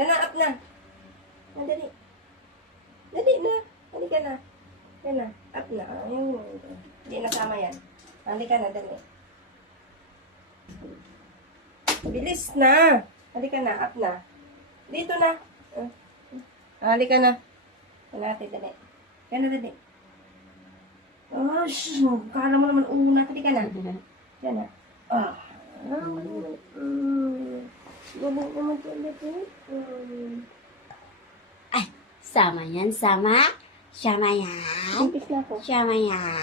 Kana, up na. Ah, dali. Dali na. Halika na. Kana, up na. Ayun. Hindi nasama yan. Halika na, dali. Bilis na. Halika na, up na. Dito na. Halika na. Kalate, dali. Kana, dali. Oh, kala mo naman una. Halika na. Yan na. Ah. Galing naman ulit eh. Ay, sama yan, sama. Sama yan. Kumpis na ako. Sama yan.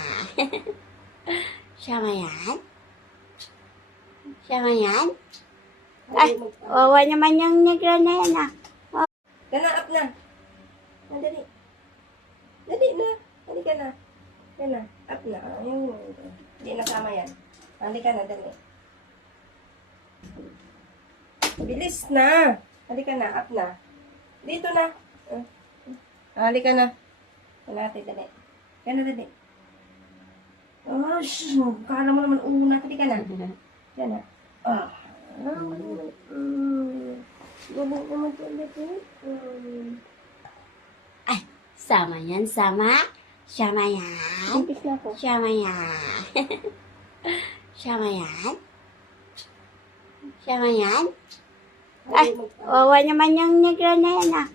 Sama yan. Sama yan. Ay, wawa naman yung negro na yan ah. Kana, up na. Ah, dali. Dali na. Halika na. Kana, up na. Ayun. Hindi nasama yan. Halika na, dali. Bilis na. Halika na, up na. Dito na. Halika na. Kalate, dali. Kana, dali. Oh, kala mo naman una. Halika na. Yan na. Ah. Galing naman ulit eh. Ay, sama yan, sama. Sama yan. Kumpis na ako. Sama yan. Sama yan. Sama yan. Ay, wawa naman yung negro na yan ah.